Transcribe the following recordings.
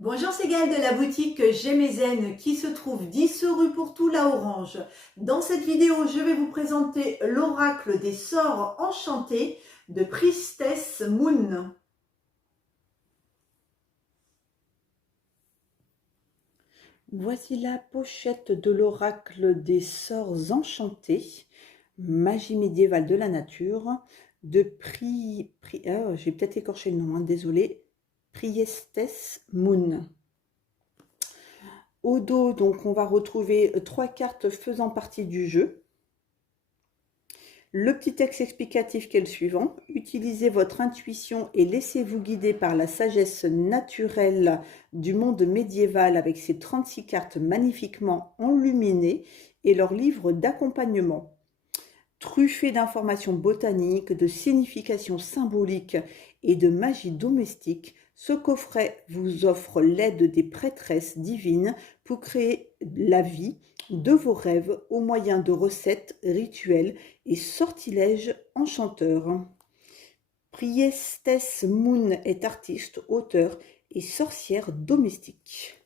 Bonjour, c'est Gaëlle de la boutique J'ai mes zen qui se trouve 10 rue Pourtour la Orange. Dans cette vidéo, je vais vous présenter l'oracle des sorts enchantés de Priestess Moon. Voici la pochette de l'oracle des sorts enchantés, magie médiévale de la nature, de j'ai peut-être écorché le nom, désolé, Priestess Moon. Au dos, donc, on va retrouver 3 cartes faisant partie du jeu. Le petit texte explicatif qui est le suivant. Utilisez votre intuition et laissez-vous guider par la sagesse naturelle du monde médiéval avec ses 36 cartes magnifiquement enluminées et leur livre d'accompagnement. Truffé d'informations botaniques, de significations symboliques et de magie domestique, ce coffret vous offre l'aide des prêtresses divines pour créer la vie de vos rêves au moyen de recettes, rituels et sortilèges enchanteurs. Priestess Moon est artiste, auteure et sorcière domestique.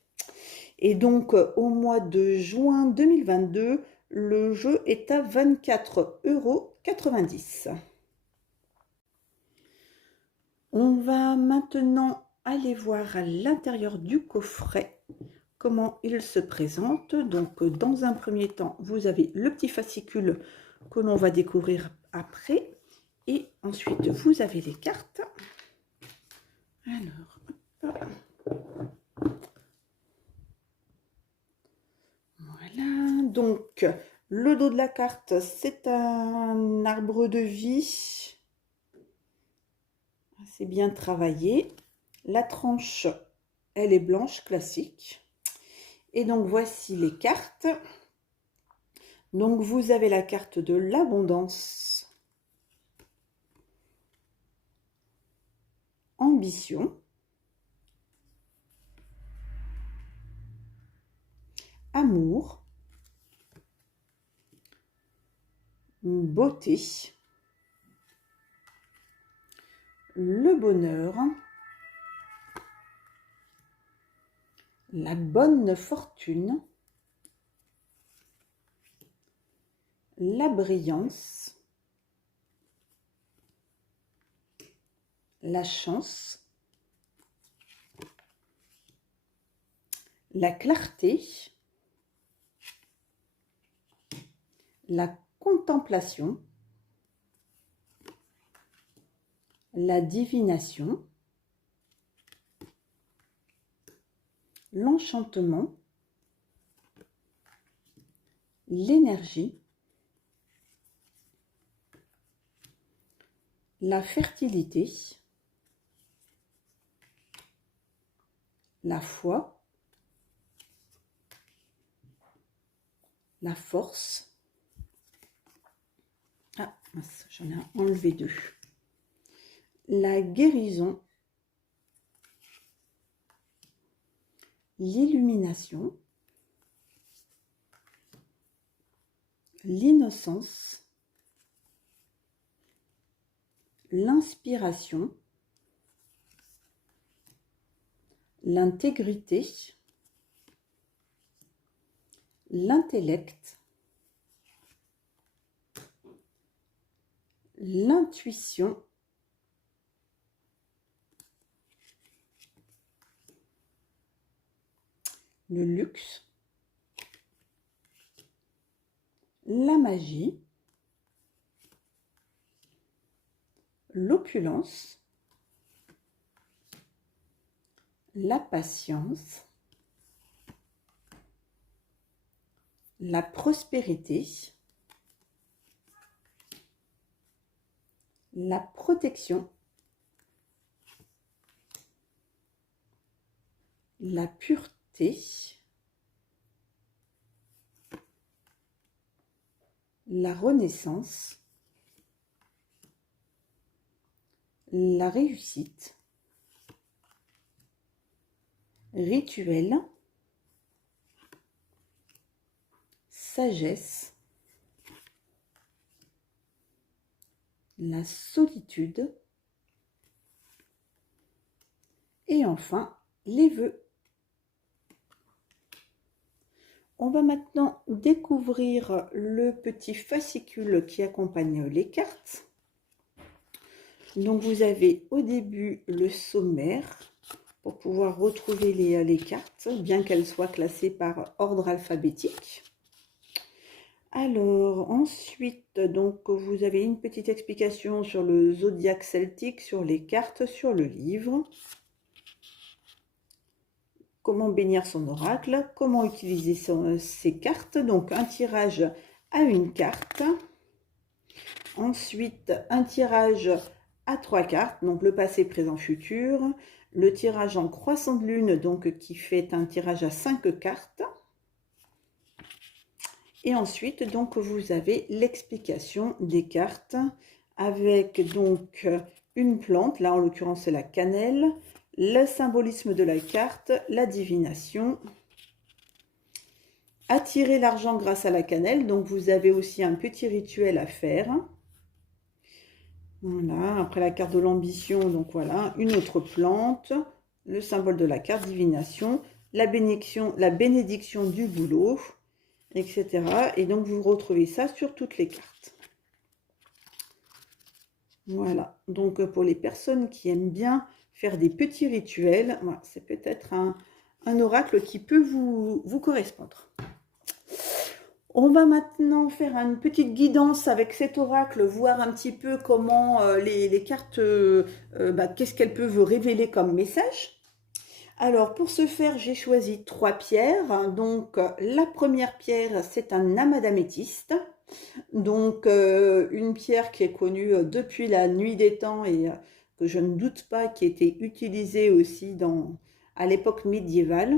Et donc, au mois de juin 2022, le jeu est à 24,90 €. On va maintenant aller voir à l'intérieur du coffret comment il se présente. Donc, dans un premier temps, vous avez le petit fascicule que l'on va découvrir après. Et ensuite, vous avez les cartes. Alors, hop. Voilà, donc le dos de la carte, c'est un arbre de vie. C'est bien travaillé. La tranche, elle est blanche, classique. Et donc, voici les cartes. Donc, vous avez la carte de l'abondance, ambition, amour, beauté, le bonheur, la bonne fortune, la brillance, la chance, la clarté, la contemplation, la divination, l'enchantement, l'énergie, la fertilité, la foi, la force. Ah, mince, j'en ai enlevé 2. La guérison, l'illumination, l'innocence, l'inspiration, l'intégrité, l'intellect, l'intuition, le luxe, la magie, l'opulence, la patience, la prospérité, la protection, la pureté, la renaissance, la réussite, rituel, sagesse, la solitude et enfin les vœux. On va maintenant découvrir le petit fascicule qui accompagne les cartes. Donc vous avez au début le sommaire pour pouvoir retrouver les cartes, bien qu'elles soient classées par ordre alphabétique. Alors ensuite, donc vous avez une petite explication sur le zodiaque celtique, sur les cartes, sur le livre. Comment bénir son oracle, comment utiliser ses cartes, donc un tirage à une carte. Ensuite, un tirage à 3 cartes, donc le passé, présent, futur. Le tirage en croissant de lune, donc qui fait un tirage à 5 cartes. Et ensuite, donc vous avez l'explication des cartes avec donc une plante, là en l'occurrence c'est la cannelle, le symbolisme de la carte, la divination, attirer l'argent grâce à la cannelle, donc vous avez aussi un petit rituel à faire. Voilà, après la carte de l'ambition, donc voilà, une autre plante, le symbole de la carte, divination, la bénédiction du boulot, etc. Et donc vous retrouvez ça sur toutes les cartes. Voilà, donc pour les personnes qui aiment bien faire des petits rituels, voilà, c'est peut-être un oracle qui peut vous correspondre. On va maintenant faire une petite guidance avec cet oracle, voir un petit peu comment les cartes, qu'est-ce qu'elles peuvent révéler comme message. Alors pour ce faire, j'ai choisi 3 pierres. Donc la première pierre, c'est un amas d'améthyste. Donc une pierre qui est connue depuis la nuit des temps et que je ne doute pas qui était utilisée aussi à l'époque médiévale.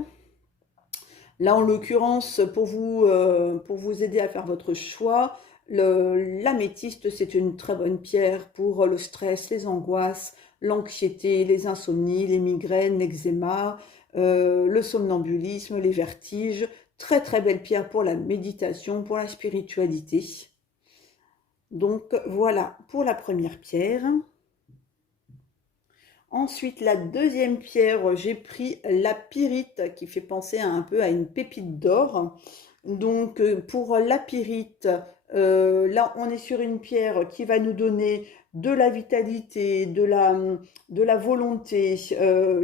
Là, en l'occurrence, pour vous aider à faire votre choix, l'améthyste, c'est une très bonne pierre pour le stress, les angoisses, l'anxiété, les insomnies, les migraines, l'eczéma, le somnambulisme, les vertiges. Très très belle pierre pour la méditation, pour la spiritualité. Donc voilà pour la première pierre. Ensuite, la deuxième pierre, j'ai pris la pyrite qui fait penser un peu à une pépite d'or. Donc pour la pyrite, là on est sur une pierre qui va nous donner de la vitalité, de la volonté,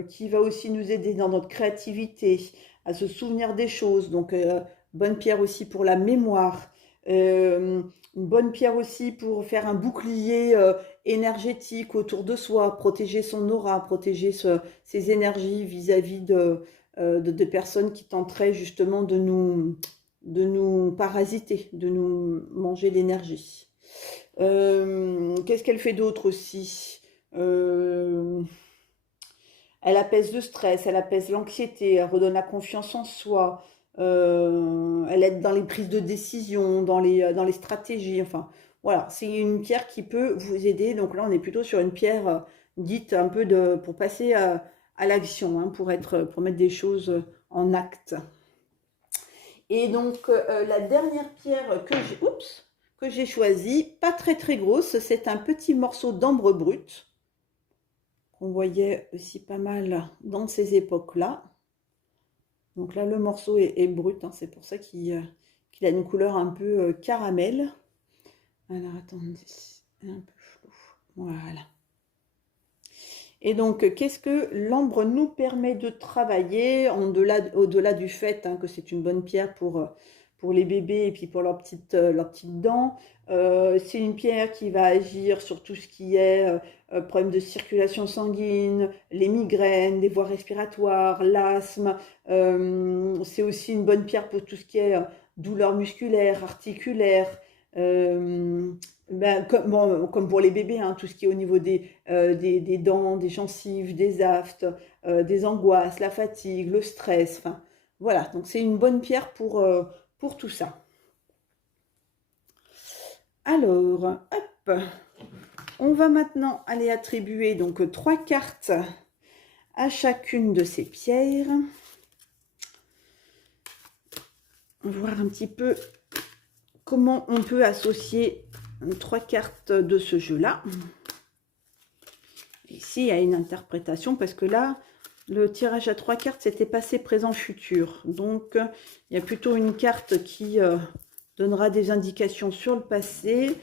qui va aussi nous aider dans notre créativité, à se souvenir des choses. Donc bonne pierre aussi pour la mémoire. Une bonne pierre aussi pour faire un bouclier énergétique autour de soi, protéger son aura, protéger ses énergies vis-à-vis de personnes qui tenteraient justement de nous parasiter, de nous manger l'énergie. Qu'est-ce qu'elle fait d'autre aussi? Elle apaise le stress, elle apaise l'anxiété, elle redonne la confiance en soi. Elle aide dans les prises de décision, dans les stratégies. Enfin, voilà, c'est une pierre qui peut vous aider. Donc là, on est plutôt sur une pierre dite un peu pour passer à l'action, hein, pour mettre des choses en acte. Et donc, la dernière pierre que j'ai choisie, pas très très grosse, c'est un petit morceau d'ambre brut qu'on voyait aussi pas mal dans ces époques-là. Donc là, le morceau est brut, hein, c'est pour ça qu'il a une couleur un peu caramel. Alors, attendez, un peu flou. Voilà. Et donc, qu'est-ce que l'ambre nous permet de travailler au-delà du fait que c'est une bonne pierre pour les bébés et puis pour leurs petites dents. C'est une pierre qui va agir sur tout ce qui est problème de circulation sanguine, les migraines, les voies respiratoires, l'asthme. C'est aussi une bonne pierre pour tout ce qui est douleurs musculaires, articulaires. Comme pour les bébés, hein, tout ce qui est au niveau des dents, des gencives, des aftes, des angoisses, la fatigue, le stress. Enfin, voilà, donc c'est une bonne pierre pour tout ça. Alors, hop, on va maintenant aller attribuer donc 3 cartes à chacune de ces pierres. On va voir un petit peu comment on peut associer 3 cartes de ce jeu-là. Ici, il y a une interprétation parce que là, Le tirage à 3 cartes, c'était passé, présent, futur. Donc, il y a plutôt une carte qui donnera des indications sur le passé.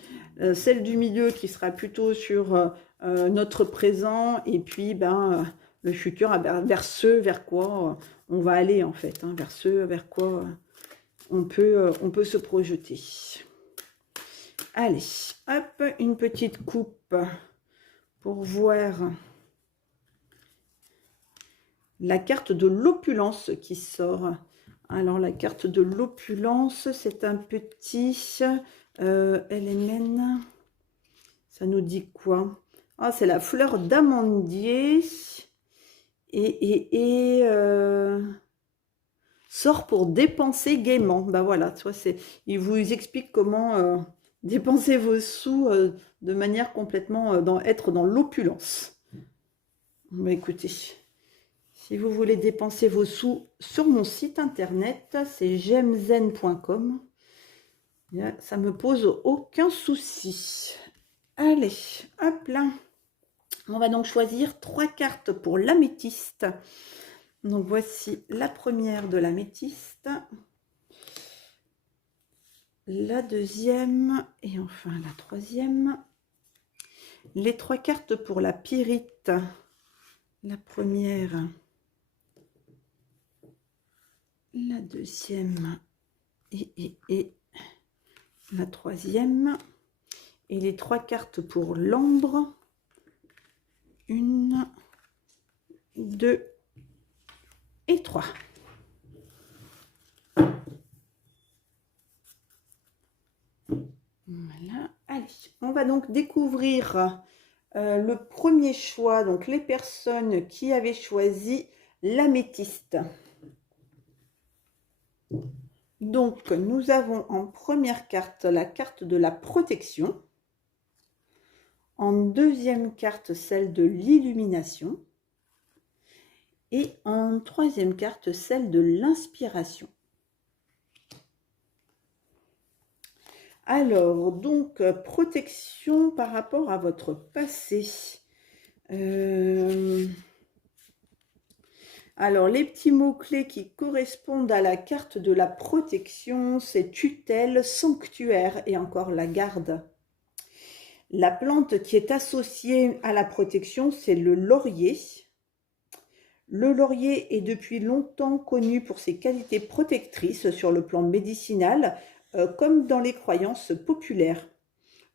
Celle du milieu qui sera plutôt sur notre présent. Et puis, ben, le futur, vers ce vers quoi on va aller, en fait. Hein, vers ce vers quoi on peut se projeter. Allez, hop, une petite coupe pour voir la carte de l'opulence qui sort. Alors, la carte de l'opulence, c'est un petit LMN. Ça nous dit quoi? Ah, c'est la fleur d'amandier. Et sort pour dépenser gaiement. Ben voilà, tu vois, il vous explique comment dépenser vos sous de manière complètement être dans l'opulence. Ben, écoutez, si vous voulez dépenser vos sous sur mon site internet, c'est gemzen.com. Ça me pose aucun souci. Allez, hop là. On va donc choisir 3 cartes pour l'améthyste. Donc voici la première de l'améthyste, la deuxième et enfin la troisième. Les 3 cartes pour la pyrite. La première, la deuxième et la troisième. Et les 3 cartes pour l'ambre. 1, 2 et 3. Voilà. Allez, on va donc découvrir le premier choix, donc les personnes qui avaient choisi l'améthyste. Donc, nous avons en première carte la carte de la protection. En deuxième carte, celle de l'illumination. Et en troisième carte, celle de l'inspiration. Alors, donc, protection par rapport à votre passé. Alors, les petits mots-clés qui correspondent à la carte de la protection, c'est tutelle, sanctuaire et encore la garde. La plante qui est associée à la protection, c'est le laurier. Le laurier est depuis longtemps connu pour ses qualités protectrices sur le plan médicinal, comme dans les croyances populaires.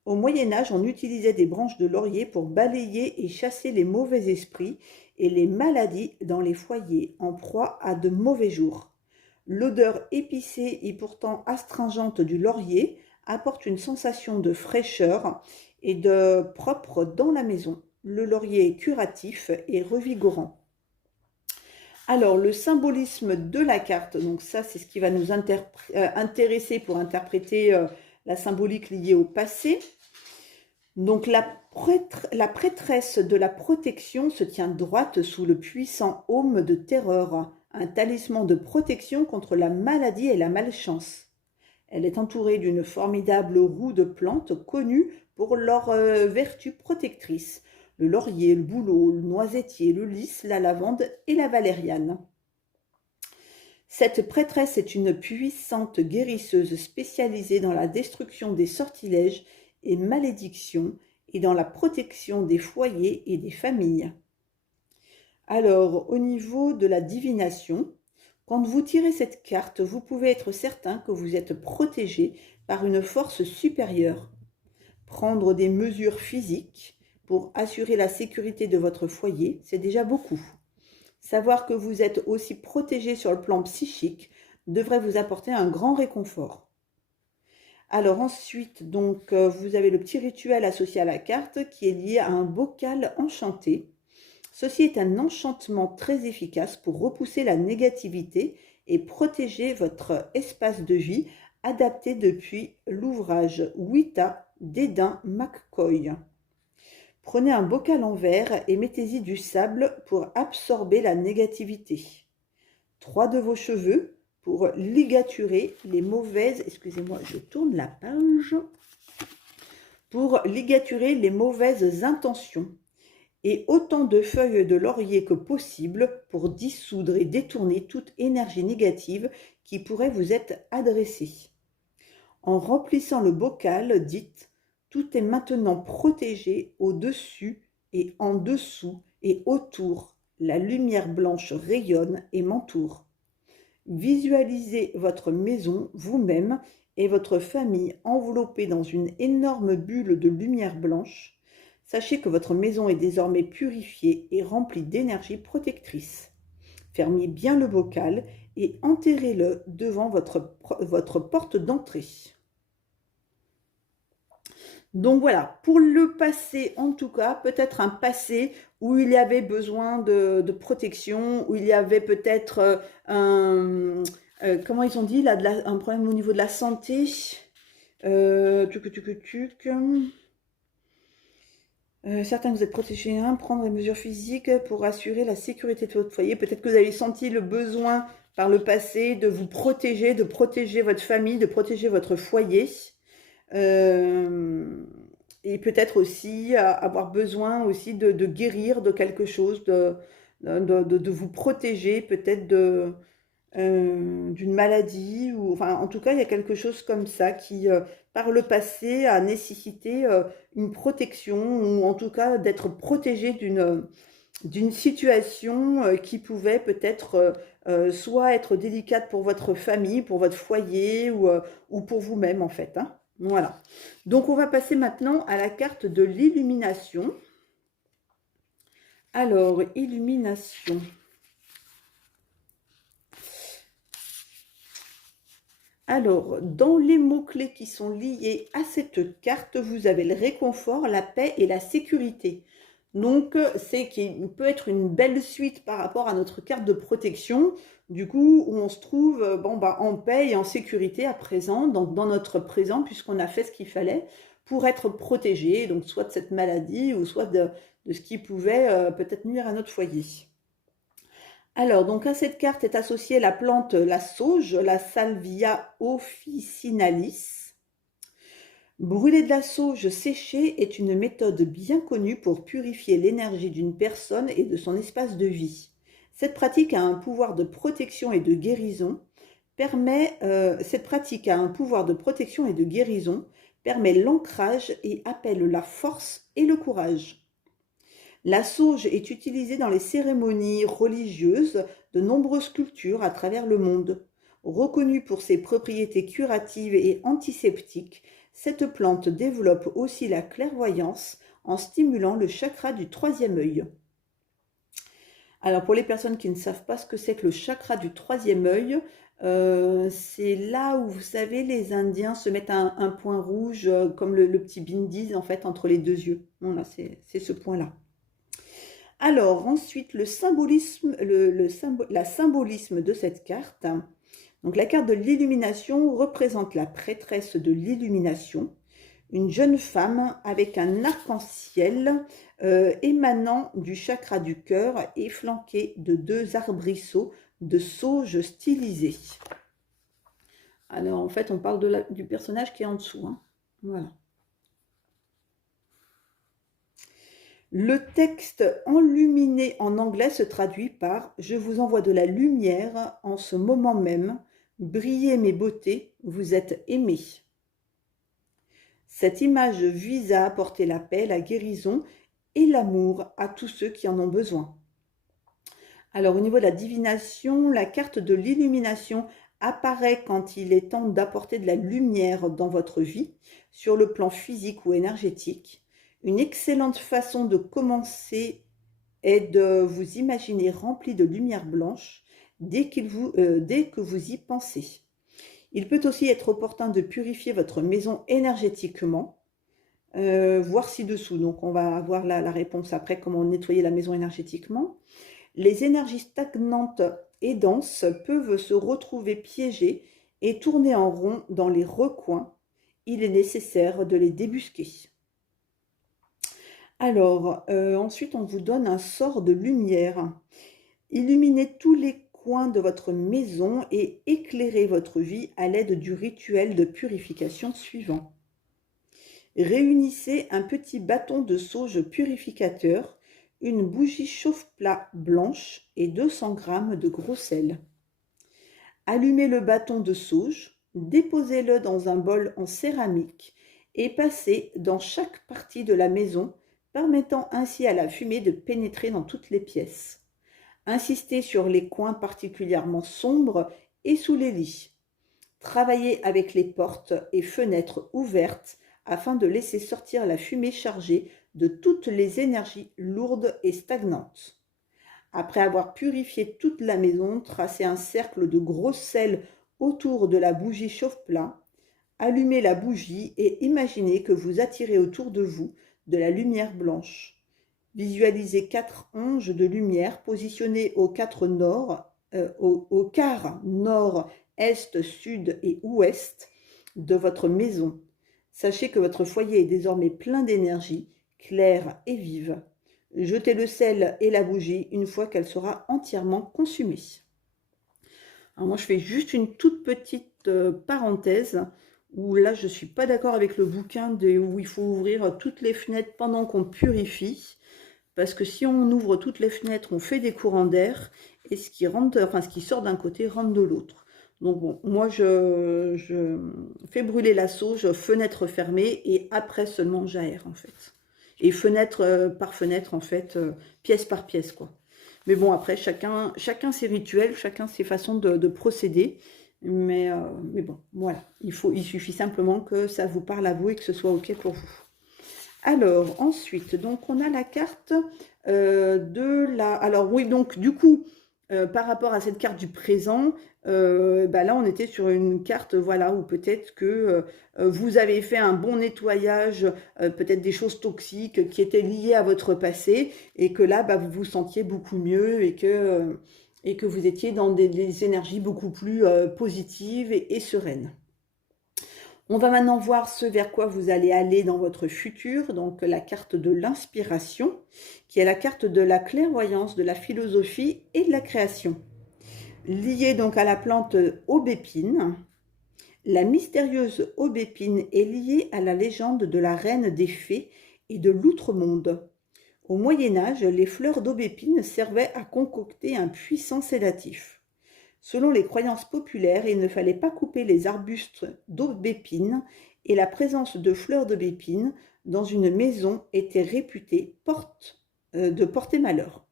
Au Moyen-Âge, on utilisait des branches de laurier pour balayer et chasser les mauvais esprits et les maladies dans les foyers en proie à de mauvais jours. L'odeur épicée et pourtant astringente du laurier apporte une sensation de fraîcheur et de propre dans la maison. Le laurier est curatif et revigorant. Alors, le symbolisme de la carte, donc ça, c'est ce qui va nous intéresser pour interpréter la symbolique liée au passé. Donc, la prêtresse de la protection se tient droite sous le puissant aume de terreur, un talisman de protection contre la maladie et la malchance. Elle est entourée d'une formidable roue de plantes connues pour leurs vertus protectrices. Le laurier, le bouleau, le noisetier, le lys, la lavande et la valériane. Cette prêtresse est une puissante guérisseuse spécialisée dans la destruction des sortilèges et malédictions et dans la protection des foyers et des familles. Alors, au niveau de la divination, quand vous tirez cette carte, vous pouvez être certain que vous êtes protégé par une force supérieure. Prendre des mesures physiques pour assurer la sécurité de votre foyer, c'est déjà beaucoup. Savoir que vous êtes aussi protégé sur le plan psychique devrait vous apporter un grand réconfort. Alors ensuite, donc, vous avez le petit rituel associé à la carte qui est lié à un bocal enchanté. Ceci est un enchantement très efficace pour repousser la négativité et protéger votre espace de vie, adapté depuis l'ouvrage Wita d'Edin McCoy. Prenez un bocal en verre et mettez-y du sable pour absorber la négativité. 3 de vos cheveux pour ligaturer les mauvaises... Excusez-moi, je tourne la page. Pour ligaturer les mauvaises intentions. et autant de feuilles de laurier que possible pour dissoudre et détourner toute énergie négative qui pourrait vous être adressée. En remplissant le bocal, dites « Tout est maintenant protégé au-dessus et en dessous et autour. La lumière blanche rayonne et m'entoure. » Visualisez votre maison, vous-même et votre famille enveloppés dans une énorme bulle de lumière blanche. Sachez que votre maison est désormais purifiée et remplie d'énergie protectrice. Fermez bien le bocal et enterrez-le devant votre porte d'entrée. Donc voilà, pour le passé en tout cas, peut-être un passé où il y avait besoin de protection, où il y avait peut-être comment ils ont dit, là, un problème au niveau de la santé. Certains vous êtes protégés, prendre les mesures physiques pour assurer la sécurité de votre foyer. Peut-être que vous avez senti le besoin par le passé de vous protéger, de protéger votre famille, de protéger votre foyer. Et peut-être aussi avoir besoin aussi de guérir de quelque chose, de vous protéger peut-être d'une maladie, ou enfin en tout cas il y a quelque chose comme ça qui par le passé a nécessité une protection, ou en tout cas d'être protégé d'une situation qui pouvait peut-être soit être délicate pour votre famille, pour votre foyer, ou pour vous-même en fait, hein. Voilà. Donc on va passer maintenant à la carte de l'illumination. Alors, illumination. Alors, dans les mots-clés qui sont liés à cette carte, vous avez le réconfort, la paix et la sécurité. Donc, c'est qu'il peut être une belle suite par rapport à notre carte de protection, du coup, où on se trouve en paix et en sécurité à présent, dans notre présent, puisqu'on a fait ce qu'il fallait pour être protégé, donc soit de cette maladie, ou soit de ce qui pouvait peut-être nuire à notre foyer. Alors, donc à cette carte est associée la plante, la sauge, la Salvia officinalis. Brûler de la sauge séchée est une méthode bien connue pour purifier l'énergie d'une personne et de son espace de vie. Cette pratique a un pouvoir de protection et de guérison, permet l'ancrage et appelle la force et le courage. La sauge est utilisée dans les cérémonies religieuses de nombreuses cultures à travers le monde. Reconnue pour ses propriétés curatives et antiseptiques, cette plante développe aussi la clairvoyance en stimulant le chakra du troisième œil. Alors pour les personnes qui ne savent pas ce que c'est que le chakra du troisième œil, c'est là où, vous savez, les Indiens se mettent un point rouge, comme le petit bindis en fait, entre les deux yeux. Voilà, c'est ce point-là. Alors ensuite, la symbolisme de cette carte. Donc la carte de l'illumination représente la prêtresse de l'illumination, une jeune femme avec un arc-en-ciel émanant du chakra du cœur et flanqué de 2 arbrisseaux de sauge stylisés. Alors en fait, on parle du personnage qui est en dessous, hein. Voilà. Le texte enluminé en anglais se traduit par « Je vous envoie de la lumière en ce moment même. Brillez mes beautés, vous êtes aimés. » Cette image vise à apporter la paix, la guérison et l'amour à tous ceux qui en ont besoin. Alors au niveau de la divination, la carte de l'illumination apparaît quand il est temps d'apporter de la lumière dans votre vie, sur le plan physique ou énergétique. Une excellente façon de commencer est de vous imaginer rempli de lumière blanche dès que vous y pensez. Il peut aussi être opportun de purifier votre maison énergétiquement, voir ci-dessous. Donc on va avoir la réponse après, comment nettoyer la maison énergétiquement. Les énergies stagnantes et denses peuvent se retrouver piégées et tourner en rond dans les recoins. Il est nécessaire de les débusquer. Alors, ensuite, on vous donne un sort de lumière. Illuminez tous les coins de votre maison et éclairez votre vie à l'aide du rituel de purification suivant. Réunissez un petit bâton de sauge purificateur, une bougie chauffe-plat blanche et 200 g de gros sel. Allumez le bâton de sauge, déposez-le dans un bol en céramique et passez dans chaque partie de la maison, permettant ainsi à la fumée de pénétrer dans toutes les pièces. Insistez sur les coins particulièrement sombres et sous les lits. Travaillez avec les portes et fenêtres ouvertes afin de laisser sortir la fumée chargée de toutes les énergies lourdes et stagnantes. Après avoir purifié toute la maison, tracez un cercle de gros sel autour de la bougie chauffe-plat. Allumez la bougie et imaginez que vous attirez autour de vous de la lumière blanche. Visualisez 4 anges de lumière positionnés aux quarts nord, est, sud et ouest de votre maison. Sachez que votre foyer est désormais plein d'énergie, claire et vive. Jetez le sel et la bougie une fois qu'elle sera entièrement consumée. Alors moi, je fais juste une toute petite parenthèse où là, je ne suis pas d'accord avec le bouquin où il faut ouvrir toutes les fenêtres pendant qu'on purifie. Parce que si on ouvre toutes les fenêtres, on fait des courants d'air et ce qui sort d'un côté rentre de l'autre. Donc bon, moi je fais brûler la sauge, fenêtre fermée et après seulement j'aère en fait. Et fenêtre par fenêtre en fait, pièce par pièce quoi. Mais bon après chacun ses rituels, chacun ses façons de procéder. Mais bon, voilà, il suffit simplement que ça vous parle à vous et que ce soit ok pour vous. Alors, ensuite, donc on a la carte Alors oui, donc du coup, par rapport à cette carte du présent, là on était sur une carte, voilà, où peut-être que vous avez fait un bon nettoyage, peut-être des choses toxiques qui étaient liées à votre passé, et que là, vous vous sentiez beaucoup mieux et que vous étiez dans des énergies beaucoup plus positives et sereines. On va maintenant voir ce vers quoi vous allez aller dans votre futur, donc la carte de l'inspiration, qui est la carte de la clairvoyance, de la philosophie et de la création. Liée donc à la plante aubépine, la mystérieuse aubépine est liée à la légende de la reine des fées et de l'outre-monde. Au Moyen-Âge, les fleurs d'aubépine servaient à concocter un puissant sédatif. Selon les croyances populaires, il ne fallait pas couper les arbustes d'aubépine et la présence de fleurs d'aubépine dans une maison était réputée de porter malheur.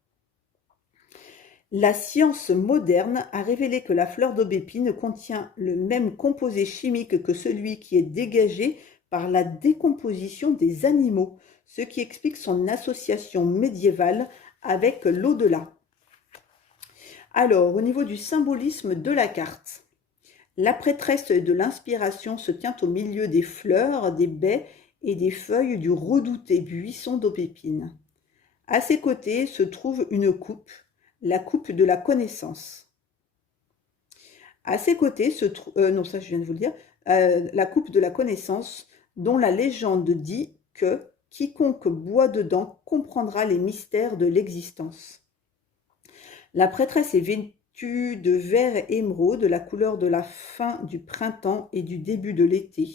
La science moderne a révélé que la fleur d'aubépine contient le même composé chimique que celui qui est dégagé par la décomposition des animaux, ce qui explique son association médiévale avec l'au-delà. Alors, au niveau du symbolisme de la carte, la prêtresse de l'inspiration se tient au milieu des fleurs, des baies et des feuilles du redouté buisson d'aubépine. À ses côtés se trouve une coupe, la coupe de la connaissance. À ses côtés se trouve, la coupe de la connaissance, dont la légende dit que quiconque boit dedans comprendra les mystères de l'existence. La prêtresse est vêtue de vert émeraude, la couleur de la fin du printemps et du début de l'été.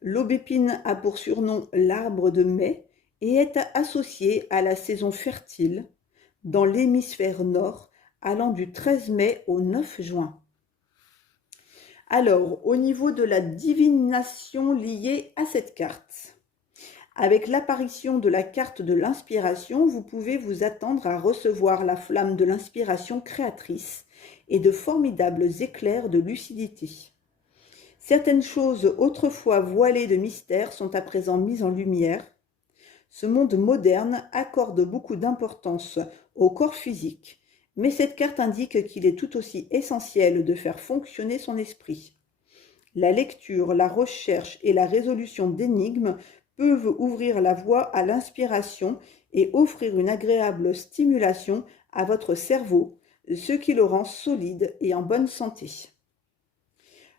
L'aubépine a pour surnom l'arbre de mai et est associée à la saison fertile dans l'hémisphère nord, allant du 13 mai au 9 juin. Alors, au niveau de la divination liée à cette carte, avec l'apparition de la carte de l'inspiration, vous pouvez vous attendre à recevoir la flamme de l'inspiration créatrice et de formidables éclairs de lucidité. Certaines choses autrefois voilées de mystère sont à présent mises en lumière. Ce monde moderne accorde beaucoup d'importance au corps physique, mais cette carte indique qu'il est tout aussi essentiel de faire fonctionner son esprit. La lecture, la recherche et la résolution d'énigmes peuvent ouvrir la voie à l'inspiration et offrir une agréable stimulation à votre cerveau, ce qui le rend solide et en bonne santé.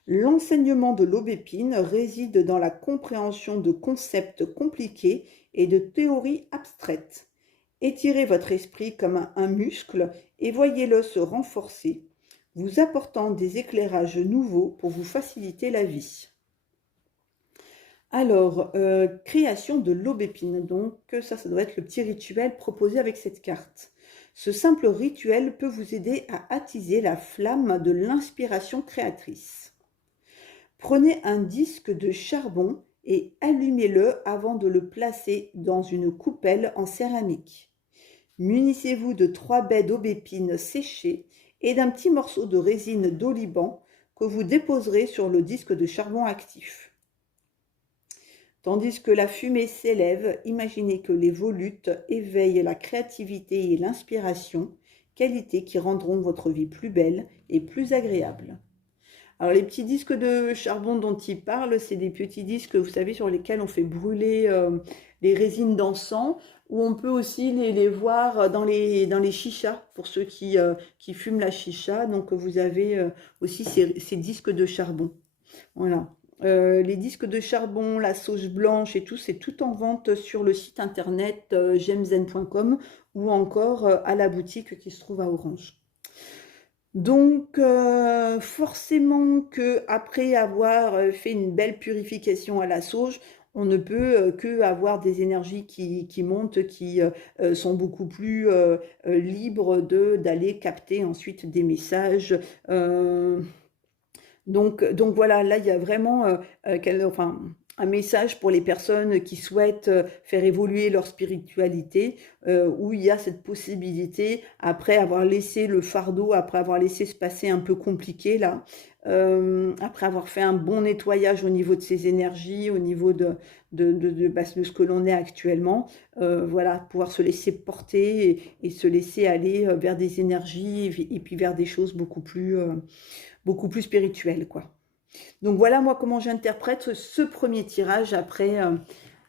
L'enseignement de l'aubépine réside dans la compréhension de concepts compliqués et de théories abstraites. Étirez votre esprit comme un muscle et voyez-le se renforcer, vous apportant des éclairages nouveaux pour vous faciliter la vie. Alors, création de l'aubépine. Donc, ça doit être le petit rituel proposé avec cette carte. Ce simple rituel peut vous aider à attiser la flamme de l'inspiration créatrice. Prenez un disque de charbon et allumez-le avant de le placer dans une coupelle en céramique. Munissez-vous de 3 baies d'aubépine séchées et d'un petit morceau de résine d'oliban que vous déposerez sur le disque de charbon actif. Tandis que la fumée s'élève, imaginez que les volutes éveillent la créativité et l'inspiration, qualités qui rendront votre vie plus belle et plus agréable. Alors les petits disques de charbon dont il parle, c'est des petits disques, vous savez, sur lesquels on fait brûler les résines d'encens, ou on peut aussi les voir dans les chichas, pour ceux qui fument la chicha. Donc vous avez aussi ces disques de charbon. Voilà. Les disques de charbon, la sauge blanche et tout, c'est tout en vente sur le site internet gemzen.com ou encore à la boutique qui se trouve à Orange. Donc, forcément que après avoir fait une belle purification à la sauge, on ne peut que avoir des énergies qui montent, qui sont beaucoup plus libres d'aller capter ensuite des messages. Donc voilà, là, il y a vraiment enfin, un message pour les personnes qui souhaitent faire évoluer leur spiritualité, où il y a cette possibilité, après avoir laissé le fardeau, après avoir laissé se passer un peu compliqué, là, après avoir fait un bon nettoyage au niveau de ses énergies, au niveau de ce que l'on est actuellement, voilà, pouvoir se laisser porter et se laisser aller vers des énergies et puis vers des choses beaucoup plus spirituelles, quoi. Donc voilà moi comment j'interprète ce premier tirage. Après,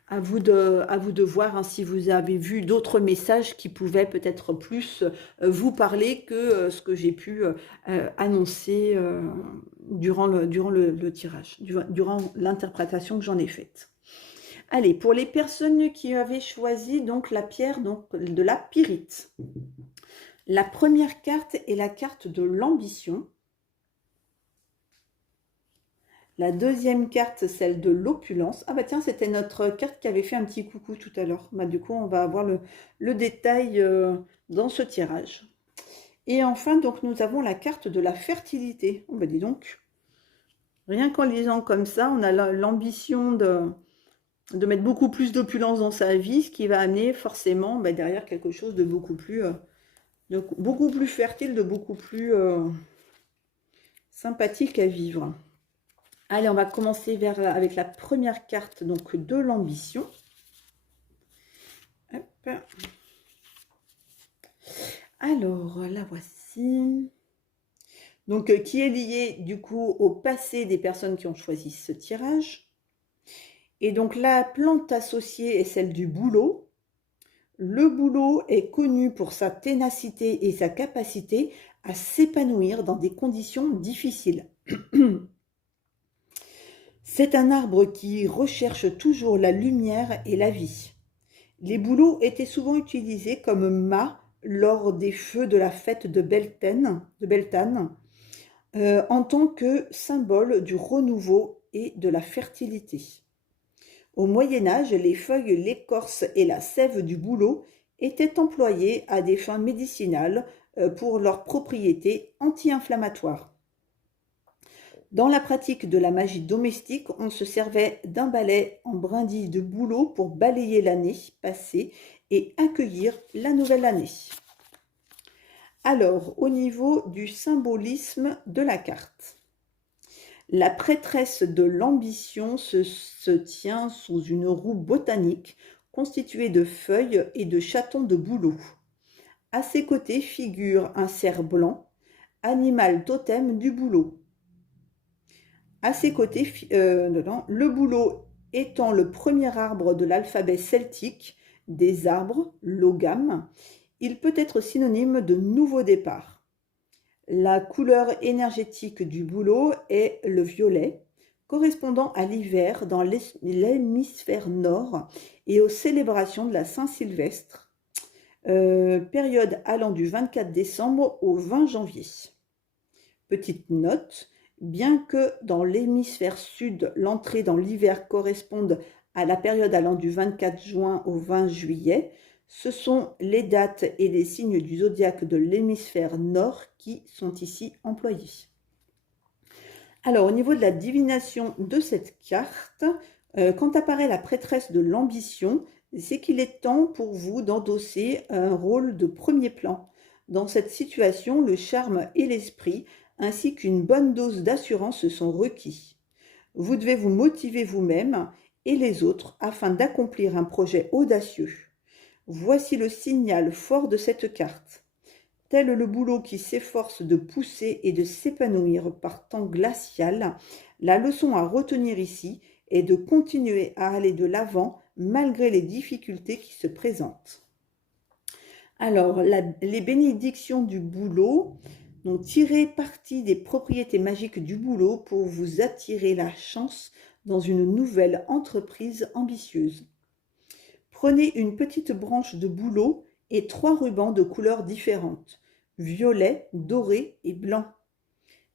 à vous de voir hein, si vous avez vu d'autres messages qui pouvaient peut-être plus vous parler que ce que j'ai pu annoncer durant le tirage, durant l'interprétation que j'en ai faite. Allez, pour les personnes qui avaient choisi donc la pierre donc, de la pyrite. La première carte est la carte de l'ambition. La deuxième carte, celle de l'opulence. Ah bah tiens, c'était notre carte qui avait fait un petit coucou tout à l'heure. Bah, du coup, on va avoir le détail dans ce tirage. Et enfin, donc, nous avons la carte de la fertilité. Oh bah dis donc, rien qu'en lisant comme ça, on a l'ambition de mettre beaucoup plus d'opulence dans sa vie, ce qui va amener forcément bah, derrière quelque chose de beaucoup plus fertile, de beaucoup plus sympathique à vivre. Allez, on va commencer avec la première carte donc, de l'ambition. Alors, la voici. Donc, qui est lié du coup au passé des personnes qui ont choisi ce tirage. Et donc, la plante associée est celle du bouleau. Le bouleau est connu pour sa ténacité et sa capacité à s'épanouir dans des conditions difficiles. C'est un arbre qui recherche toujours la lumière et la vie. Les bouleaux étaient souvent utilisés comme mât lors des feux de la fête de Beltane, en tant que symbole du renouveau et de la fertilité. Au Moyen-Âge, les feuilles, l'écorce et la sève du bouleau étaient employées à des fins médicinales pour leurs propriétés anti-inflammatoires. Dans la pratique de la magie domestique, on se servait d'un balai en brindilles de bouleau pour balayer l'année passée et accueillir la nouvelle année. Alors, au niveau du symbolisme de la carte, la prêtresse de l'ambition se tient sous une roue botanique constituée de feuilles et de chatons de bouleau. À ses côtés figure un cerf blanc, animal totem du bouleau. À ses côtés, le bouleau étant le premier arbre de l'alphabet celtique, des arbres, l'ogame, il peut être synonyme de nouveau départ. La couleur énergétique du bouleau est le violet, correspondant à l'hiver dans l'hémisphère nord et aux célébrations de la Saint-Sylvestre, période allant du 24 décembre au 20 janvier. Petite note, Bien que dans l'hémisphère sud, l'entrée dans l'hiver corresponde à la période allant du 24 juin au 20 juillet, ce sont les dates et les signes du zodiaque de l'hémisphère nord qui sont ici employés. Alors, au niveau de la divination de cette carte, quand apparaît la prêtresse de l'ambition, c'est qu'il est temps pour vous d'endosser un rôle de premier plan. Dans cette situation, le charme et l'esprit, ainsi qu'une bonne dose d'assurance sont requis. Vous devez vous motiver vous-même et les autres afin d'accomplir un projet audacieux. Voici le signal fort de cette carte. Tel le bouleau qui s'efforce de pousser et de s'épanouir par temps glacial, la leçon à retenir ici est de continuer à aller de l'avant malgré les difficultés qui se présentent. Alors, les bénédictions du bouleau, donc tirez parti des propriétés magiques du bouleau pour vous attirer la chance dans une nouvelle entreprise ambitieuse. Prenez une petite branche de bouleau et 3 rubans de couleurs différentes, violet, doré et blanc.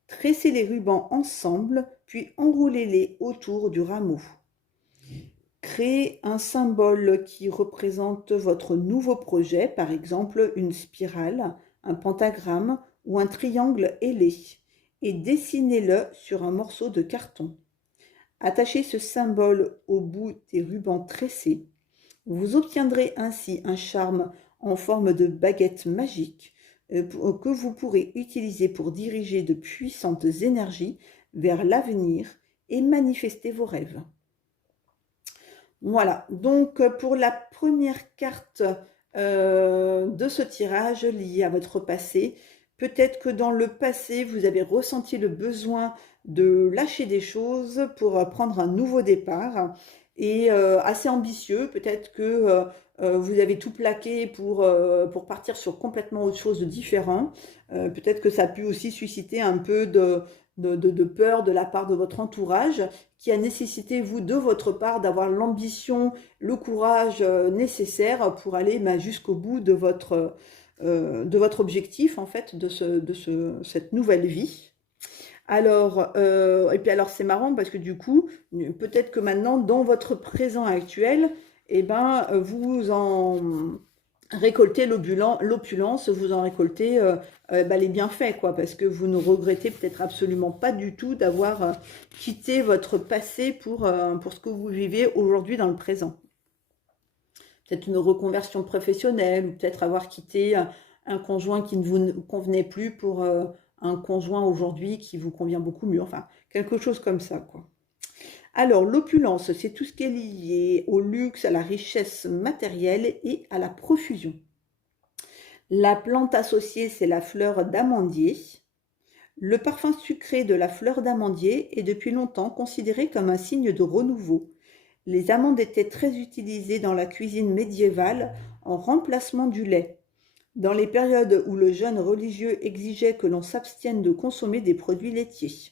Tressez les rubans ensemble, puis enroulez-les autour du rameau. Créez un symbole qui représente votre nouveau projet, par exemple une spirale, un pentagramme ou un triangle ailé, et dessinez-le sur un morceau de carton. Attachez ce symbole au bout des rubans tressés. Vous obtiendrez ainsi un charme en forme de baguette magique que vous pourrez utiliser pour diriger de puissantes énergies vers l'avenir et manifester vos rêves. Voilà, donc pour la première carte de ce tirage lié à votre passé, peut-être que dans le passé, vous avez ressenti le besoin de lâcher des choses pour prendre un nouveau départ et assez ambitieux. Peut-être que vous avez tout plaqué pour partir sur complètement autre chose de différent. Peut-être que ça a pu aussi susciter un peu de peur de la part de votre entourage qui a nécessité, vous, de votre part, d'avoir l'ambition, le courage nécessaire pour aller jusqu'au bout de votre objectif, en fait, cette nouvelle vie. Alors, et puis alors c'est marrant parce que du coup, peut-être que maintenant, dans votre présent actuel, eh ben, vous en récoltez l'opulence, vous en récoltez les bienfaits, quoi, parce que vous ne regrettez peut-être absolument pas du tout d'avoir quitté votre passé pour ce que vous vivez aujourd'hui dans le présent. Peut-être une reconversion professionnelle, ou peut-être avoir quitté un conjoint qui ne vous convenait plus pour un conjoint aujourd'hui qui vous convient beaucoup mieux, enfin, quelque chose comme ça, quoi. Alors, l'opulence, c'est tout ce qui est lié au luxe, à la richesse matérielle et à la profusion. La plante associée, c'est la fleur d'amandier. Le parfum sucré de la fleur d'amandier est depuis longtemps considéré comme un signe de renouveau. Les amandes étaient très utilisées dans la cuisine médiévale en remplacement du lait, dans les périodes où le jeûne religieux exigeait que l'on s'abstienne de consommer des produits laitiers.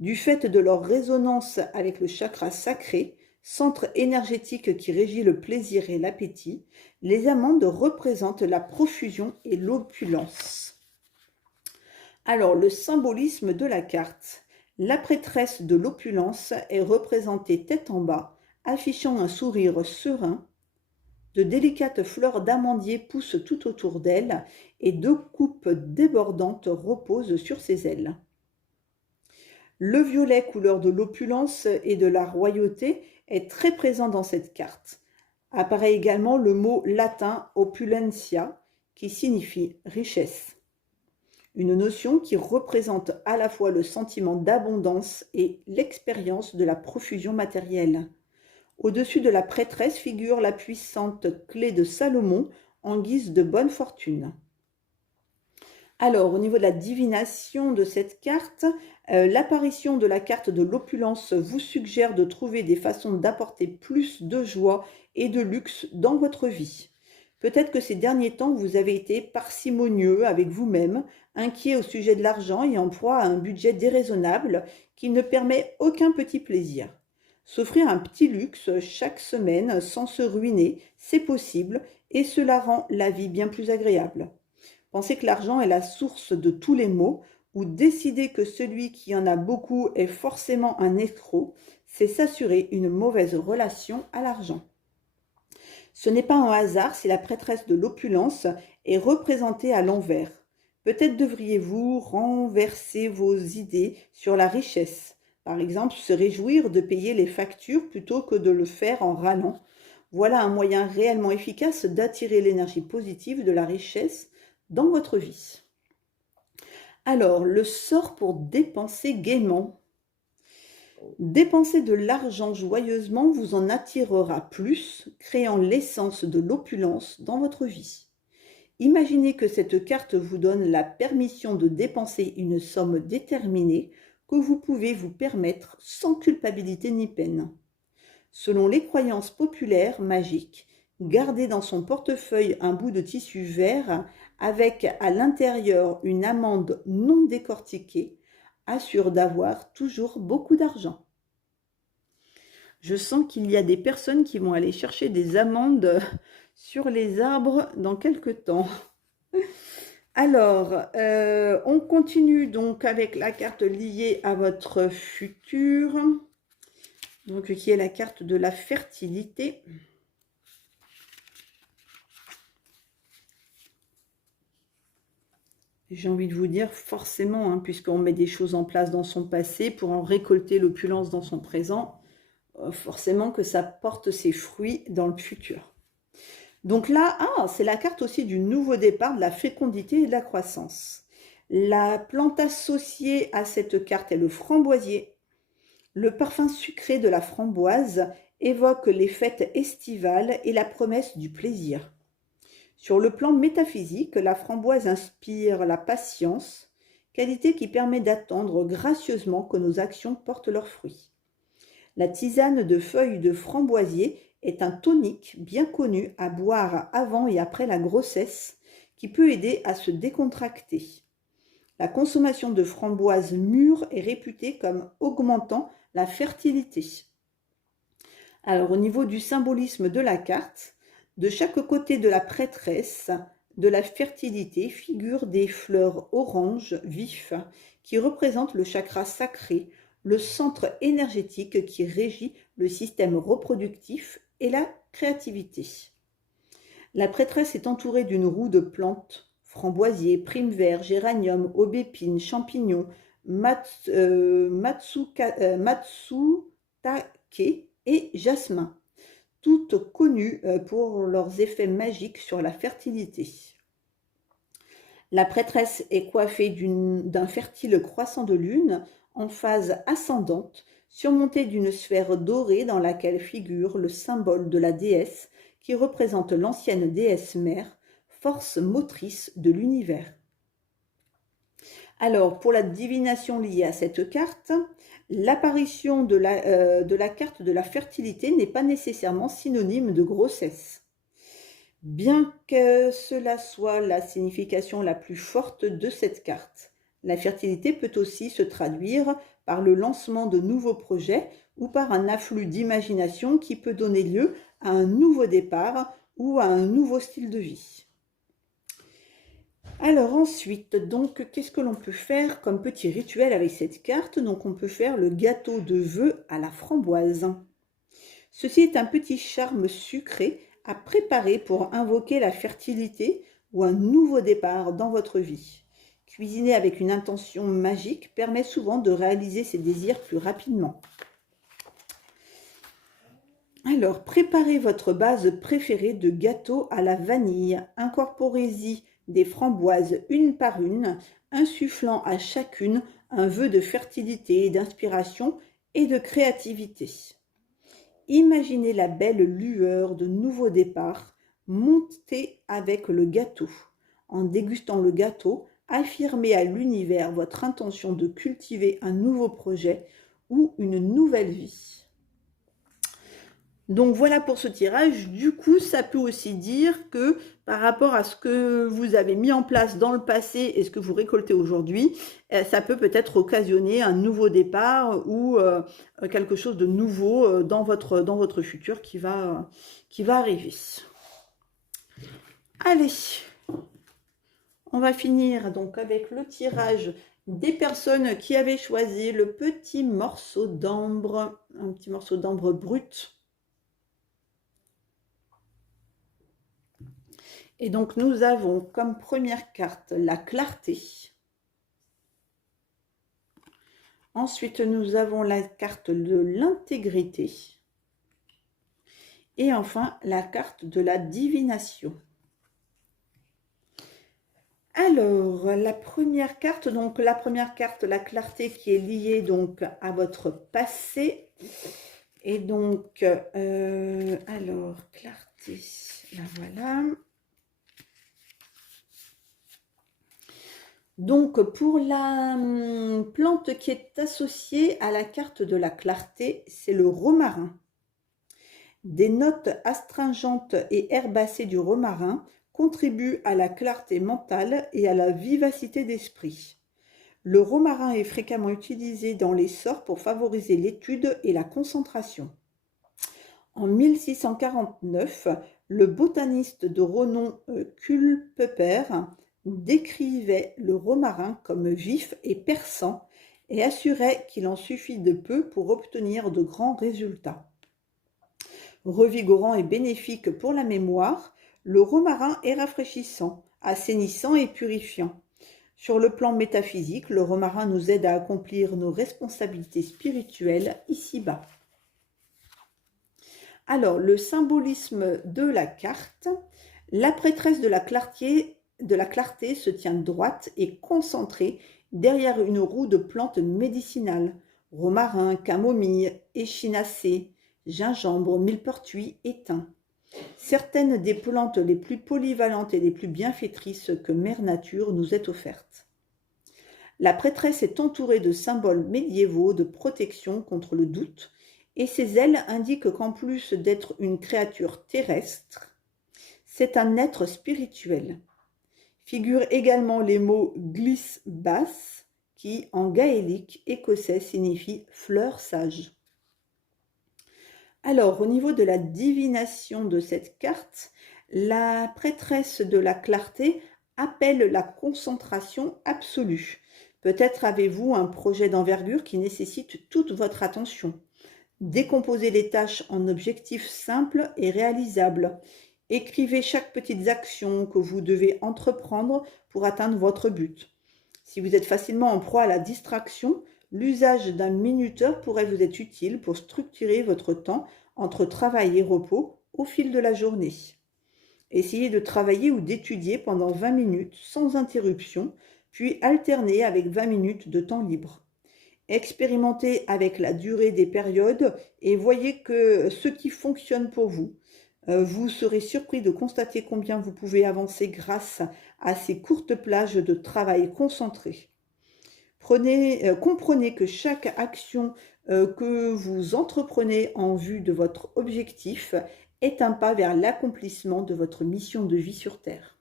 Du fait de leur résonance avec le chakra sacré, centre énergétique qui régit le plaisir et l'appétit, les amandes représentent la profusion et l'opulence. Alors, le symbolisme de la carte. La prêtresse de l'opulence est représentée tête en bas, affichant un sourire serein. De délicates fleurs d'amandier poussent tout autour d'elle et 2 coupes débordantes reposent sur ses ailes. Le violet, couleur de l'opulence et de la royauté, est très présent dans cette carte. Apparaît également le mot latin opulentia, qui signifie richesse. Une notion qui représente à la fois le sentiment d'abondance et l'expérience de la profusion matérielle. Au-dessus de la prêtresse figure la puissante clé de Salomon en guise de bonne fortune. Alors, au niveau de la divination de cette carte, l'apparition de la carte de l'opulence vous suggère de trouver des façons d'apporter plus de joie et de luxe dans votre vie. Peut-être que ces derniers temps, vous avez été parcimonieux avec vous-même, inquiet au sujet de l'argent et en proie à un budget déraisonnable qui ne permet aucun petit plaisir. S'offrir un petit luxe chaque semaine sans se ruiner, c'est possible et cela rend la vie bien plus agréable. Pensez que l'argent est la source de tous les maux. ou décider que celui qui en a beaucoup est forcément un escroc, c'est s'assurer une mauvaise relation à l'argent. Ce n'est pas un hasard si la prêtresse de l'opulence est représentée à l'envers. Peut-être devriez-vous renverser vos idées sur la richesse. Par exemple, se réjouir de payer les factures plutôt que de le faire en râlant. Voilà un moyen réellement efficace d'attirer l'énergie positive de la richesse dans votre vie. Alors, le sort pour dépenser gaiement. Dépenser de l'argent joyeusement vous en attirera plus, créant l'essence de l'opulence dans votre vie. Imaginez que cette carte vous donne la permission de dépenser une somme déterminée que vous pouvez vous permettre sans culpabilité ni peine. Selon les croyances populaires magiques, garder dans son portefeuille un bout de tissu vert avec à l'intérieur une amande non décortiquée assure d'avoir toujours beaucoup d'argent. Je sens qu'il y a des personnes qui vont aller chercher des amandes sur les arbres dans quelque temps. Alors, on continue donc avec la carte liée à votre futur, donc qui est la carte de la fertilité. J'ai envie de vous dire forcément, hein, puisqu'on met des choses en place dans son passé pour en récolter l'opulence dans son présent, forcément que ça porte ses fruits dans le futur. Donc là, c'est la carte aussi du nouveau départ, de la fécondité et de la croissance. La plante associée à cette carte est le framboisier. Le parfum sucré de la framboise évoque les fêtes estivales et la promesse du plaisir. Sur le plan métaphysique, la framboise inspire la patience, qualité qui permet d'attendre gracieusement que nos actions portent leurs fruits. La tisane de feuilles de framboisier est un tonique bien connu à boire avant et après la grossesse qui peut aider à se décontracter. La consommation de framboises mûres est réputée comme augmentant la fertilité. Alors au niveau du symbolisme de la carte, de chaque côté de la prêtresse de la fertilité figurent des fleurs orange vif qui représentent le chakra sacré, le centre énergétique qui régit le système reproductif et la créativité. La prêtresse est entourée d'une roue de plantes, framboisiers, prime-vert, géranium, aubépine, champignons, matsutake et jasmin, toutes connues pour leurs effets magiques sur la fertilité. La prêtresse est coiffée d'un fertile croissant de lune en phase ascendante, surmontée d'une sphère dorée dans laquelle figure le symbole de la déesse qui représente l'ancienne déesse mère, force motrice de l'univers. Alors, pour la divination liée à cette carte, l'apparition de la carte de la fertilité n'est pas nécessairement synonyme de grossesse. Bien que cela soit la signification la plus forte de cette carte, la fertilité peut aussi se traduire par le lancement de nouveaux projets ou par un afflux d'imagination qui peut donner lieu à un nouveau départ ou à un nouveau style de vie. Alors ensuite, donc, qu'est-ce que l'on peut faire comme petit rituel avec cette carte? Donc on peut faire le gâteau de vœux à la framboise. Ceci est un petit charme sucré à préparer pour invoquer la fertilité ou un nouveau départ dans votre vie. Cuisiner avec une intention magique permet souvent de réaliser ses désirs plus rapidement. Alors, préparez votre base préférée de gâteau à la vanille. Incorporez-y des framboises une par une, insufflant à chacune un vœu de fertilité, d'inspiration et de créativité. Imaginez la belle lueur de nouveau départ monter avec le gâteau. En dégustant le gâteau, affirmez à l'univers votre intention de cultiver un nouveau projet ou une nouvelle vie. Donc voilà pour ce tirage. Du coup, ça peut aussi dire que par rapport à ce que vous avez mis en place dans le passé et ce que vous récoltez aujourd'hui, ça peut peut-être occasionner un nouveau départ ou quelque chose de nouveau dans votre futur qui va arriver. Allez, on va finir donc avec le tirage des personnes qui avaient choisi le petit morceau d'ambre, un petit morceau d'ambre brut. Et donc nous avons comme première carte la clarté. Ensuite, nous avons la carte de l'intégrité. Et enfin, la carte de la divination. Alors, la première carte, la clarté qui est liée donc à votre passé. Et donc, alors, clarté, la voilà. Donc, pour la plante qui est associée à la carte de la clarté, c'est le romarin. Des notes astringentes et herbacées du romarin contribuent à la clarté mentale et à la vivacité d'esprit. Le romarin est fréquemment utilisé dans les sorts pour favoriser l'étude et la concentration. En 1649, le botaniste de renom Culpeper décrivait le romarin comme vif et perçant et assurait qu'il en suffit de peu pour obtenir de grands résultats. Revigorant et bénéfique pour la mémoire, le romarin est rafraîchissant, assainissant et purifiant. Sur le plan métaphysique, le romarin nous aide à accomplir nos responsabilités spirituelles ici-bas. Alors, le symbolisme de la carte. La prêtresse de la clarté se tient droite et concentrée derrière une roue de plantes médicinales, romarin, camomille, échinacée, gingembre, millepertuis et thym. Certaines des plantes les plus polyvalentes et les plus bienfaitrices que Mère Nature nous ait offertes. La prêtresse est entourée de symboles médiévaux de protection contre le doute, et ses ailes indiquent qu'en plus d'être une créature terrestre, c'est un être spirituel. Figurent également les mots glisse basse, qui en gaélique écossais signifie fleur sage. Alors, au niveau de la divination de cette carte, la prêtresse de la clarté appelle la concentration absolue. Peut-être avez-vous un projet d'envergure qui nécessite toute votre attention. Décomposez les tâches en objectifs simples et réalisables. Écrivez chaque petite action que vous devez entreprendre pour atteindre votre but. Si vous êtes facilement en proie à la distraction, l'usage d'un minuteur pourrait vous être utile pour structurer votre temps entre travail et repos au fil de la journée. Essayez de travailler ou d'étudier pendant 20 minutes sans interruption, puis alternez avec 20 minutes de temps libre. Expérimentez avec la durée des périodes et voyez que ce qui fonctionne pour vous. Vous serez surpris de constater combien vous pouvez avancer grâce à ces courtes plages de travail concentré. Comprenez que chaque action que vous entreprenez en vue de votre objectif est un pas vers l'accomplissement de votre mission de vie sur Terre.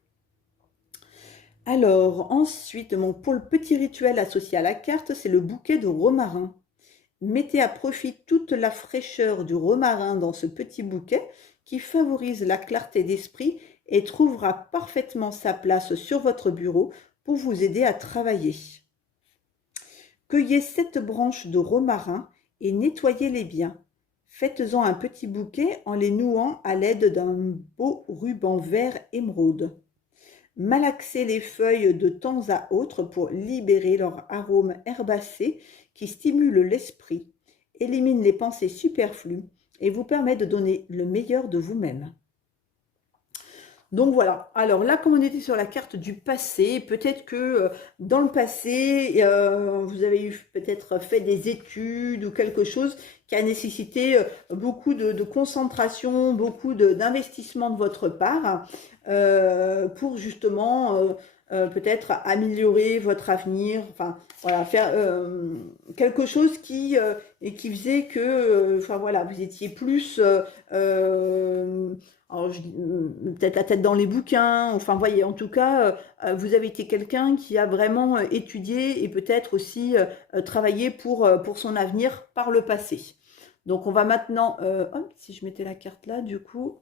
Alors, ensuite, pour le petit rituel associé à la carte, c'est le bouquet de romarin. Mettez à profit toute la fraîcheur du romarin dans ce petit bouquet qui favorise la clarté d'esprit et trouvera parfaitement sa place sur votre bureau pour vous aider à travailler. Cueillez 7 branches de romarin et nettoyez-les bien. Faites-en un petit bouquet en les nouant à l'aide d'un beau ruban vert émeraude. Malaxez les feuilles de temps à autre pour libérer leur arôme herbacé qui stimule l'esprit, élimine les pensées superflues et vous permet de donner le meilleur de vous-même. Donc voilà, alors là comme on était sur la carte du passé, peut-être que dans le passé, vous avez peut-être fait des études ou quelque chose qui a nécessité beaucoup de concentration, beaucoup d'investissement de votre part pour justement peut-être améliorer votre avenir, enfin voilà, faire quelque chose qui faisait que enfin voilà, vous étiez plus alors, peut-être la tête dans les bouquins, enfin, voyez, en tout cas, vous avez été quelqu'un qui a vraiment étudié et peut-être aussi travaillé pour son avenir par le passé. Donc, on va maintenant, hop, si je mettais la carte là, du coup,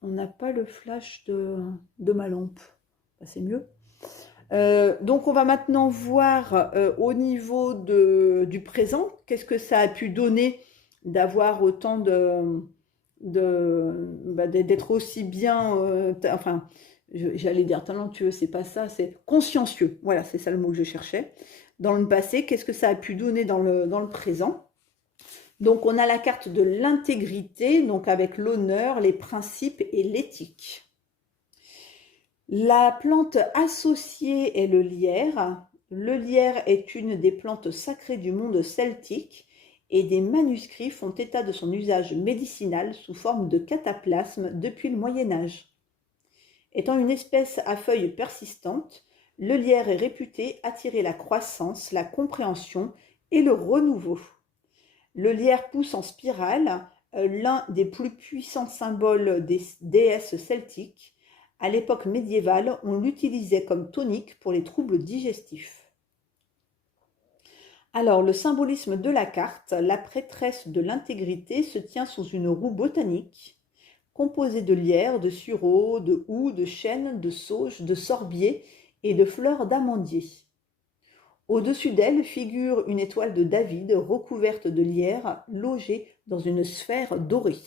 on n'a pas le flash de ma lampe. C'est mieux. Donc on va maintenant voir au niveau du présent, qu'est-ce que ça a pu donner d'avoir autant d'être aussi bien, enfin, j'allais dire talentueux, c'est pas ça, c'est consciencieux. Voilà, c'est ça le mot que je cherchais. Dans le passé, qu'est-ce que ça a pu donner dans le présent? Donc on a la carte de l'intégrité, donc avec l'honneur, les principes et l'éthique. La plante associée est le lierre. Le lierre est une des plantes sacrées du monde celtique et des manuscrits font état de son usage médicinal sous forme de cataplasme depuis le Moyen Âge. Étant une espèce à feuilles persistantes, le lierre est réputé attirer la croissance, la compréhension et le renouveau. Le lierre pousse en spirale, l'un des plus puissants symboles des déesses celtiques. À l'époque médiévale, on l'utilisait comme tonique pour les troubles digestifs. Alors, le symbolisme de la carte, la prêtresse de l'intégrité se tient sous une roue botanique composée de lierre, de sureau, de houx, de chêne, de sauge, de sorbier et de fleurs d'amandier. Au-dessus d'elle figure une étoile de David recouverte de lierre, logée dans une sphère dorée.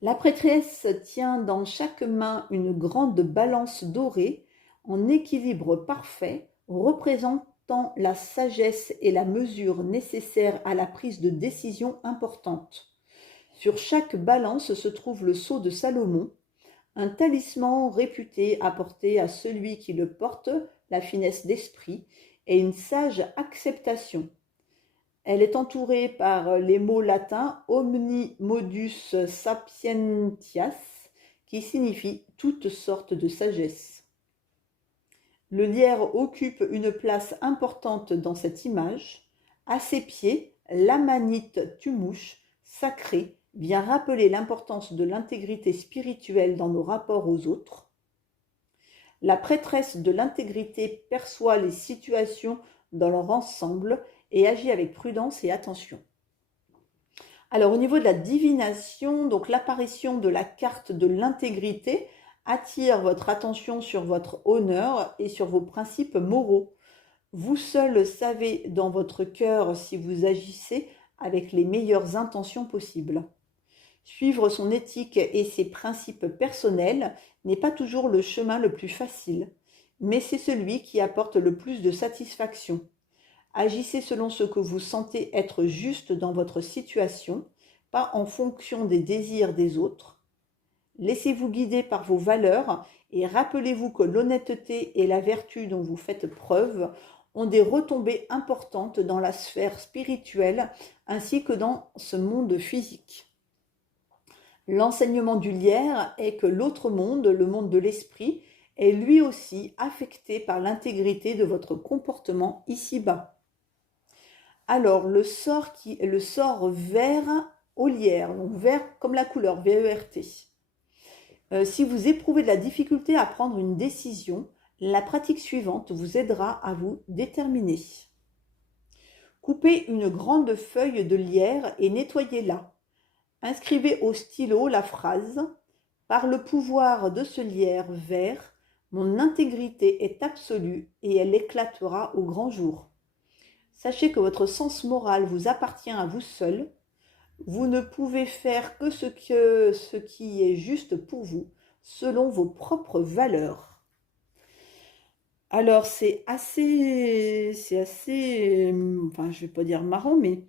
La prêtresse tient dans chaque main une grande balance dorée en équilibre parfait, représentant la sagesse et la mesure nécessaires à la prise de décision importante. Sur chaque balance se trouve le sceau de Salomon, un talisman réputé apporter à celui qui le porte la finesse d'esprit et une sage acceptation. Elle est entourée par les mots latins omni modus sapientias, qui signifie toute sorte de sagesse. Le lierre occupe une place importante dans cette image. À ses pieds, l'amanite tumouche, sacré, vient rappeler l'importance de l'intégrité spirituelle dans nos rapports aux autres. La prêtresse de l'intégrité perçoit les situations dans leur ensemble et agit avec prudence et attention. Alors au niveau de la divination, donc l'apparition de la carte de l'intégrité attire votre attention sur votre honneur et sur vos principes moraux. Vous seul savez dans votre cœur si vous agissez avec les meilleures intentions possibles. Suivre son éthique et ses principes personnels n'est pas toujours le chemin le plus facile, mais c'est celui qui apporte le plus de satisfaction. Agissez selon ce que vous sentez être juste dans votre situation, pas en fonction des désirs des autres. Laissez-vous guider par vos valeurs et rappelez-vous que l'honnêteté et la vertu dont vous faites preuve ont des retombées importantes dans la sphère spirituelle ainsi que dans ce monde physique. L'enseignement du lierre est que l'autre monde, le monde de l'esprit, est lui aussi affecté par l'intégrité de votre comportement ici-bas. Alors, le sort vert au lierre, donc vert comme la couleur, V-E-R-T. Si vous éprouvez de la difficulté à prendre une décision, la pratique suivante vous aidera à vous déterminer. Coupez une grande feuille de lierre et nettoyez-la. Inscrivez au stylo la phrase « Par le pouvoir de ce lierre vert, mon intégrité est absolue et elle éclatera au grand jour. » Sachez que votre sens moral vous appartient à vous seul. Vous ne pouvez faire que ce qui est juste pour vous, selon vos propres valeurs. Alors, c'est assez, enfin, je vais pas dire marrant, mais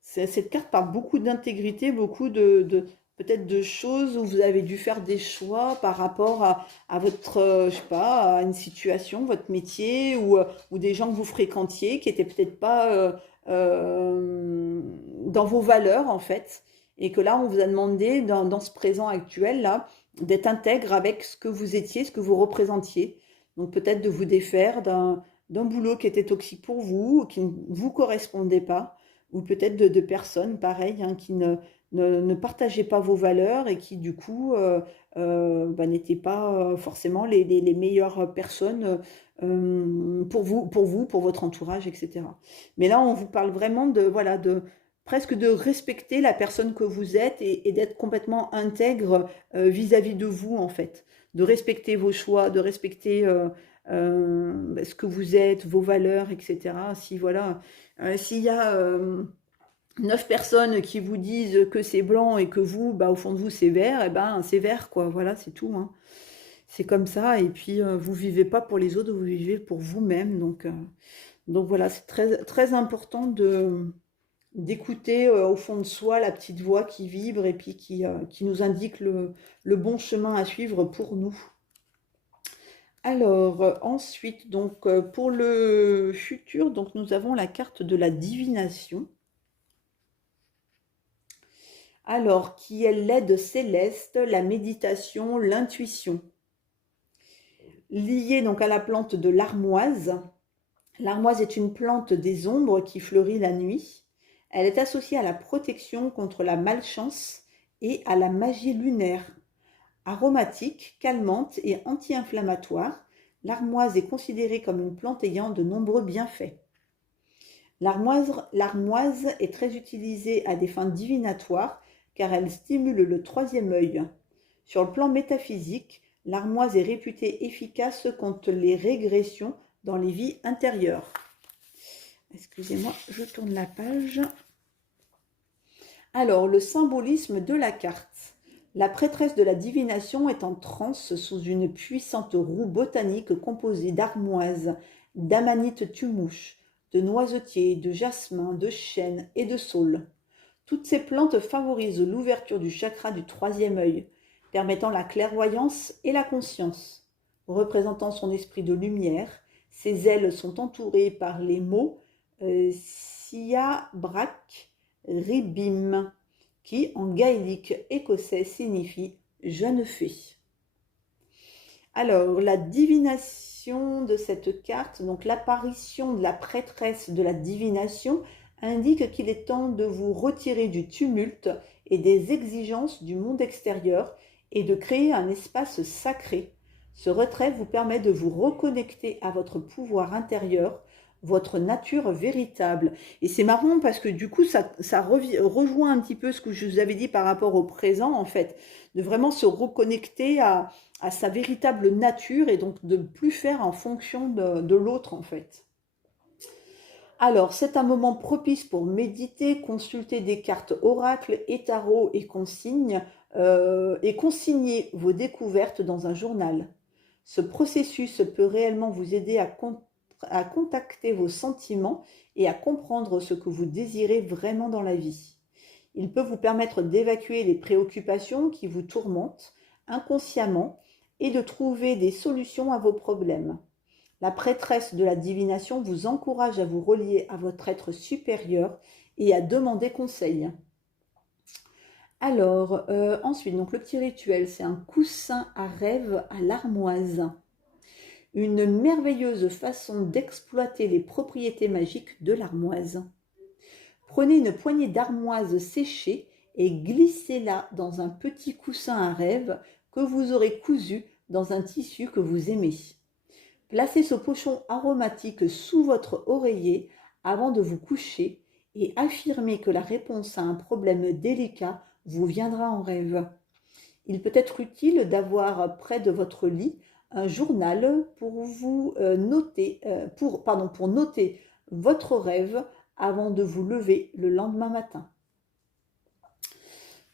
cette carte parle beaucoup d'intégrité, beaucoup peut-être de choses où vous avez dû faire des choix par rapport à votre, je sais pas, à une situation, votre métier ou des gens que vous fréquentiez qui étaient peut-être pas dans vos valeurs en fait. Et que là, on vous a demandé dans ce présent actuel là d'être intègre avec ce que vous étiez, ce que vous représentiez. Donc peut-être de vous défaire d'un boulot qui était toxique pour vous, ou qui ne vous correspondait pas, ou peut-être de personnes pareilles hein, qui ne partageaient pas vos valeurs et qui du coup n'étaient pas forcément les meilleures personnes pour vous, pour votre entourage, etc. Mais là, on vous parle vraiment de presque de respecter la personne que vous êtes et d'être complètement intègre vis-à-vis de vous en fait, de respecter vos choix, de respecter ce que vous êtes, vos valeurs, etc. Si voilà, s'il y a 9 personnes qui vous disent que c'est blanc et que vous, bah, au fond de vous, c'est vert, et ben c'est vert, quoi. Voilà, c'est tout, hein. C'est comme ça, et puis vous vivez pas pour les autres, vous vivez pour vous-même. Donc voilà, c'est très, très important d'écouter au fond de soi la petite voix qui vibre et puis qui nous indique le bon chemin à suivre pour nous. Alors, ensuite, donc pour le futur, donc nous avons la carte de la divination. Alors, qui est l'aide céleste, la méditation, l'intuition. Liée donc à la plante de l'armoise. L'armoise est une plante des ombres qui fleurit la nuit. Elle est associée à la protection contre la malchance et à la magie lunaire. Aromatique, calmante et anti-inflammatoire, l'armoise est considérée comme une plante ayant de nombreux bienfaits. L'armoise est très utilisée à des fins divinatoires car elle stimule le troisième œil. Sur le plan métaphysique, l'armoise est réputée efficace contre les régressions dans les vies antérieures. Excusez-moi, je tourne la page. Alors, le symbolisme de la carte. La prêtresse de la divination est en transe sous une puissante roue botanique composée d'armoise, d'amanite tumouche, de noisetier, de jasmin, de chêne et de saule. Toutes ces plantes favorisent l'ouverture du chakra du troisième œil, permettant la clairvoyance et la conscience. Représentant son esprit de lumière, ses ailes sont entourées par les mots Siabrak Ribim, qui en gaélique écossais signifie jeune fée. Alors, la divination de cette carte, donc l'apparition de la prêtresse de la divination, indique qu'il est temps de vous retirer du tumulte et des exigences du monde extérieur et de créer un espace sacré. Ce retrait vous permet de vous reconnecter à votre pouvoir intérieur, votre nature véritable. Et c'est marrant parce que du coup, ça rejoint un petit peu ce que je vous avais dit par rapport au présent, en fait, de vraiment se reconnecter à sa véritable nature et donc de ne plus faire en fonction de l'autre, en fait. Alors, c'est un moment propice pour méditer, consulter des cartes oracles et tarot et consigner vos découvertes dans un journal. Ce processus peut réellement vous aider à contacter vos sentiments et à comprendre ce que vous désirez vraiment dans la vie. Il peut vous permettre d'évacuer les préoccupations qui vous tourmentent inconsciemment et de trouver des solutions à vos problèmes. La prêtresse de la divination vous encourage à vous relier à votre être supérieur et à demander conseil. Alors, ensuite, donc le petit rituel, c'est un coussin à rêve à l'armoise. Une merveilleuse façon d'exploiter les propriétés magiques de l'armoise. Prenez une poignée d'armoise séchée et glissez-la dans un petit coussin à rêve que vous aurez cousu dans un tissu que vous aimez. Placez ce pochon aromatique sous votre oreiller avant de vous coucher et affirmez que la réponse à un problème délicat vous viendra en rêve. Il peut être utile d'avoir près de votre lit un journal pour noter votre rêve avant de vous lever le lendemain matin.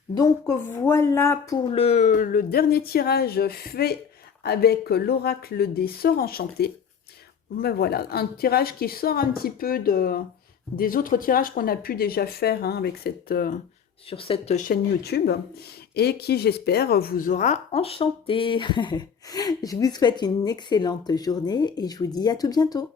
Donc voilà pour le dernier tirage fait avec l'oracle des sorts enchantés. Ben voilà, un tirage qui sort un petit peu des autres tirages qu'on a pu déjà faire avec sur cette chaîne YouTube et qui, j'espère, vous aura enchanté. Je vous souhaite une excellente journée et je vous dis à tout bientôt.